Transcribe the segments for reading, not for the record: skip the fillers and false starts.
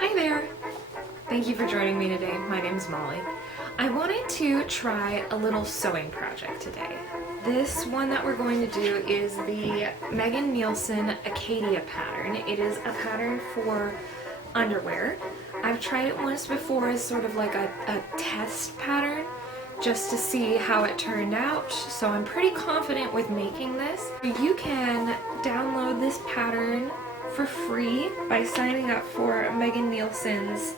Hi there! Thank you for joining me today. My name's Molly. I wanted to try a little sewing project today. This one that we're going to do is the Megan Nielsen Acacia pattern. It is a pattern for underwear. I've tried it once before as sort of like a test pattern just to see how it turned out, so I'm pretty confident with making this. You can download this pattern for free by signing up for Megan Nielsen's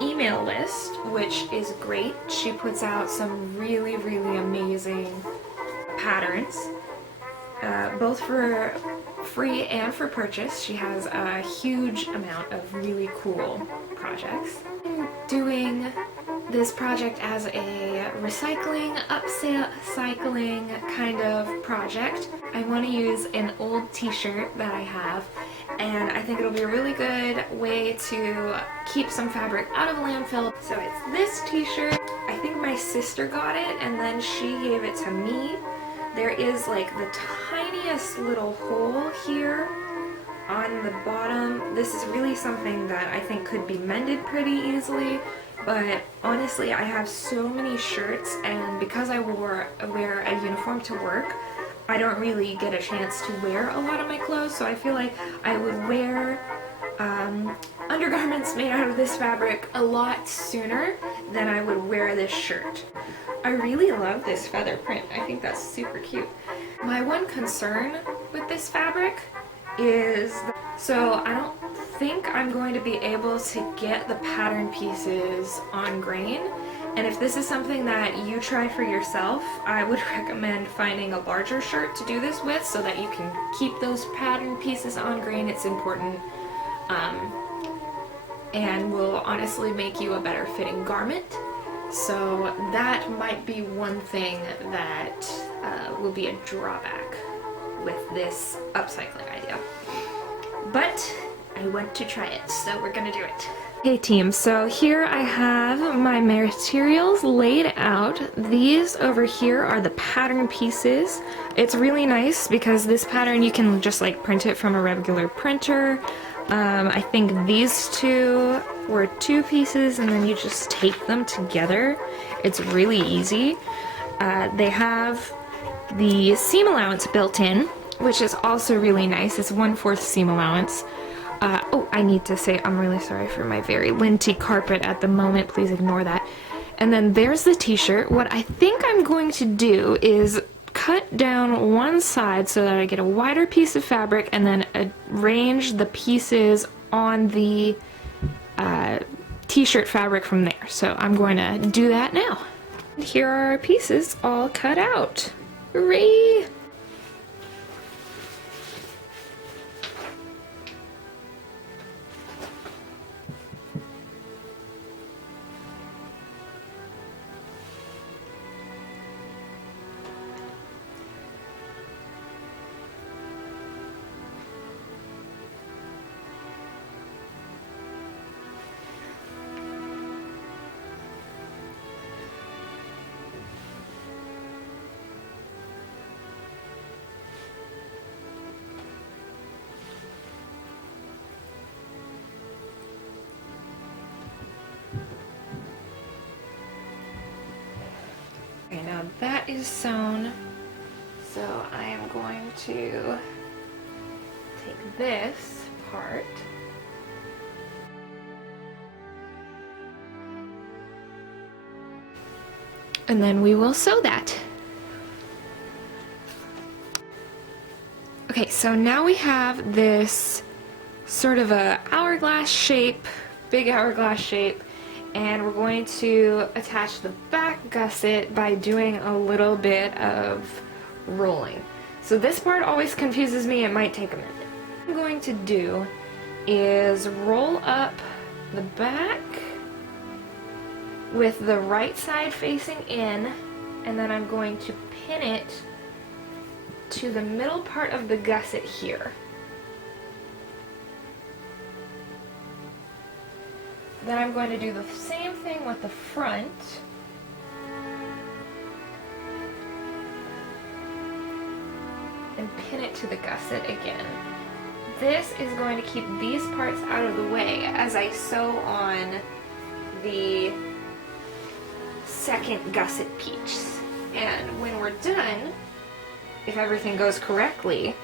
email list, which is great. She puts out some really amazing patterns, both for free and for purchase. She has a huge amount of really cool projects. I'm doing this project as a recycling, upcycling kind of project. I want to use an old t-shirt that I have, and I think it'll be a really good way to keep some fabric out of landfill. So it's this t-shirt. I think my sister got it and then she gave it to me. There is like the tiniest little hole here on the bottom. This is really something that I think could be mended pretty easily, but honestly I have so many shirts, and because I wear a uniform to work, I don't really get a chance to wear a lot of my clothes, so I feel like I would wear undergarments made out of this fabric a lot sooner than I would wear this shirt. I really love this feather print. I think that's super cute. My one concern with this fabric is, so I don't think I'm going to be able to get the pattern pieces on grain, and if this is something that you try for yourself, I would recommend finding a larger shirt to do this with so that you can keep those pattern pieces on grain. It's important, and will honestly make you a better fitting garment. So that might be one thing that will be a drawback with this upcycling idea. But I want to try it, so we're gonna do it. Hey team, so here I have my materials laid out. These over here are the pattern pieces. It's really nice because this pattern you can just like print it from a regular printer. I think these two were 2 pieces and then you just tape them together. It's really easy. They have the seam allowance built in, which is also really nice. It's 1/4 seam allowance. Oh, I need to say I'm really sorry for my very linty carpet at the moment. Please ignore that. And then there's the t-shirt. What I think I'm going to do is cut down one side so that I get a wider piece of fabric and then arrange the pieces on the t-shirt fabric from there. So I'm going to do that now. And here are our pieces all cut out. Hooray! Okay, now that is sewn, so I am going to take this part and then we will sew that. Okay, so now we have this sort of a hourglass shape, big hourglass shape, and we're going to attach the back gusset by doing a little bit of rolling. So this part always confuses me. It might take a minute. What I'm going to do is roll up the back with the right side facing in, and then I'm going to pin it to the middle part of the gusset here. Then I'm going to do the same thing with the front. And pin it to the gusset again. this is going to keep these parts out of the way as I sew on the second gusset piece. And when we're done, if everything goes correctly,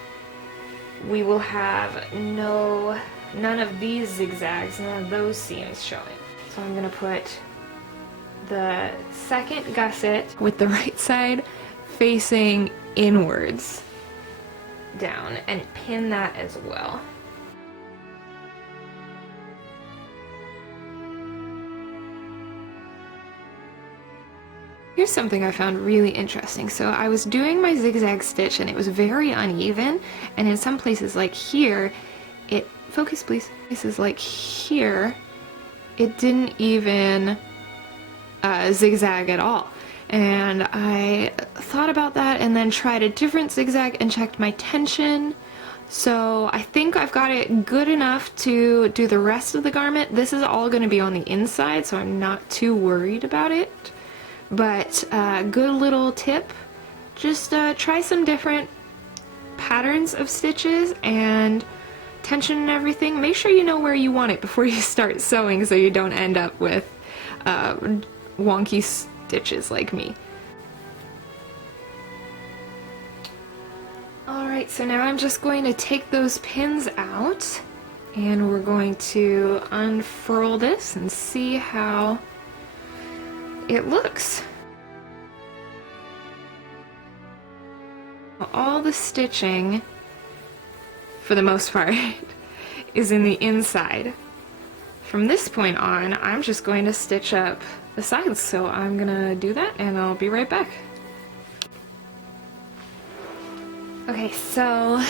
we will have none of these zigzags, none of those seams showing. So I'm gonna put the second gusset with the right side facing inwards down and pin that as well. Here's something I found really interesting. So I was doing my zigzag stitch and it was very uneven, and in some places like here, focus please, places like here, it didn't even zigzag at all. And I thought about that and then tried a different zigzag and checked my tension. So I think I've got it good enough to do the rest of the garment. This is all going to be on the inside, so I'm not too worried about it. But good little tip, just try some different patterns of stitches and tension and everything. Make sure you know where you want it before you start sewing so you don't end up with wonky stitches like me. Alright, so now I'm just going to take those pins out and we're going to unfurl this and see how it looks. All the stitching, for the most part, is in the inside. From this point on, I'm just going to stitch up the sides, so I'm gonna do that and I'll be right back. Okay, so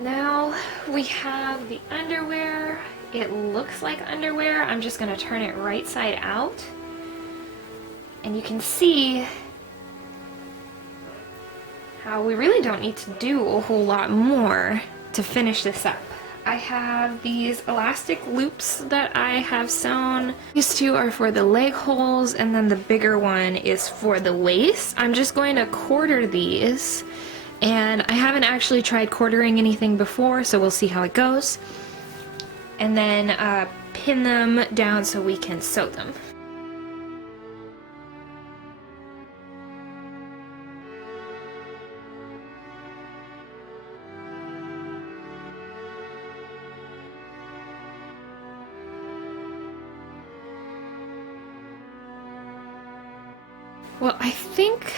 now we have the underwear. It looks like underwear. I'm just gonna turn it right side out. And you can see how we really don't need to do a whole lot more to finish this up. I have these elastic loops that I have sewn. These two are for the leg holes, and then the bigger one is for the waist. I'm just going to quarter these, and I haven't actually tried quartering anything before, so we'll see how it goes. And then pin them down so we can sew them. Well, I think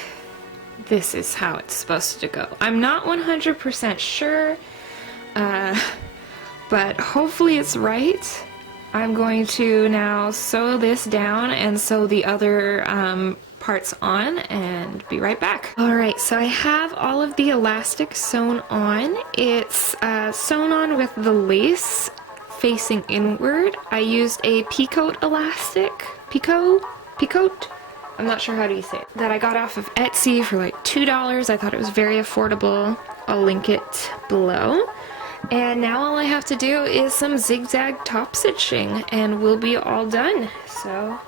this is how it's supposed to go. I'm not 100% sure, but hopefully it's right. I'm going to now sew this down and sew the other parts on and be right back. Alright, so I have all of the elastic sewn on. It's sewn on with the lace facing inward. I used a peacoat elastic. Peacoat? I'm not sure how do you say it. That I got off of Etsy for like $2. I thought it was very affordable. I'll link it below. And now all I have to do is some zigzag top stitching and we'll be all done. So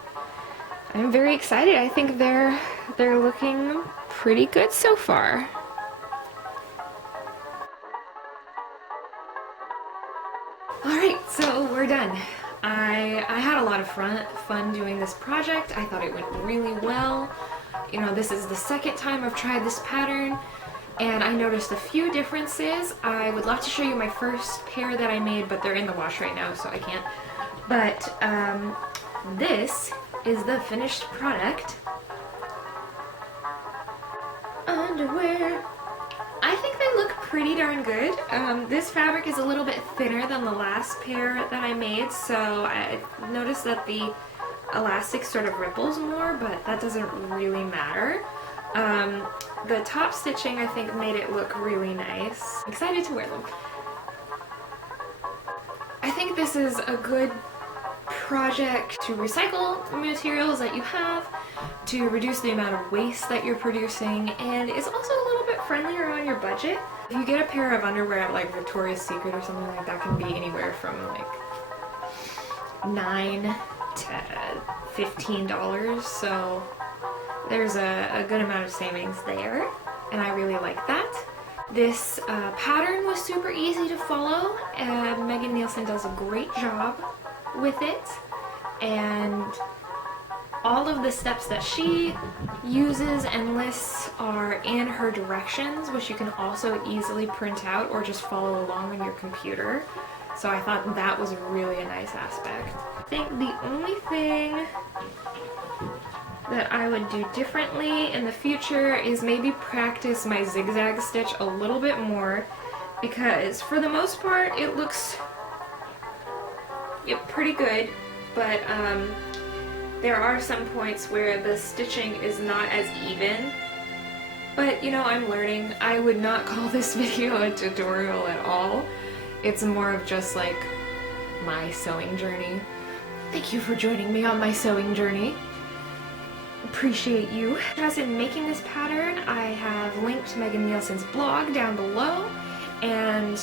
I'm very excited. I think they're looking pretty good so far. Alright, so we're done. I had a lot of fun doing this project. I thought it went really well. You know, this is the second time I've tried this pattern, and I noticed a few differences. I would love to show you my first pair that I made, but they're in the wash right now, so I can't. But this is the finished product. Underwear. I think they look pretty darn good. This fabric is a little bit thinner than the last pair that I made, so I noticed that the elastic sort of ripples more, but that doesn't really matter. The top stitching, I think, made it look really nice. I'm excited to wear them. I think this is a good project to recycle materials that you have, to reduce the amount of waste that you're producing, and it's also a little bit friendlier on your budget. If you get a pair of underwear at like Victoria's Secret or something like that, can be anywhere from like $9 to $15, so there's a good amount of savings there, and I really like that. This pattern was super easy to follow, and Megan Nielsen does a great job with it, and all of the steps that she uses and lists are in her directions, which you can also easily print out or just follow along on your computer. So I thought that was really a nice aspect. I think the only thing that I would do differently in the future is maybe practice my zigzag stitch a little bit more, because for the most part it looks pretty good, but there are some points where the stitching is not as even. But you know, I'm learning. I would not call this video a tutorial at all. It's more of just like my sewing journey. Thank you for joining me on my sewing journey. Appreciate you. As in making this pattern, I have linked Megan Nielsen's blog down below, and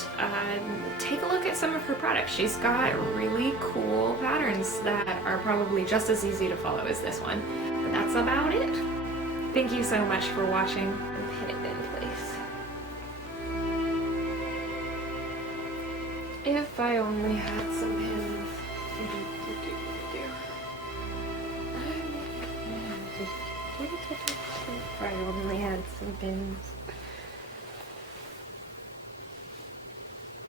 take a look at some of her products. She's got really cool patterns that are probably just as easy to follow as this one. But that's about it. Thank you so much for watching, and pin it in place. If I only had some pins. If I only had some pins.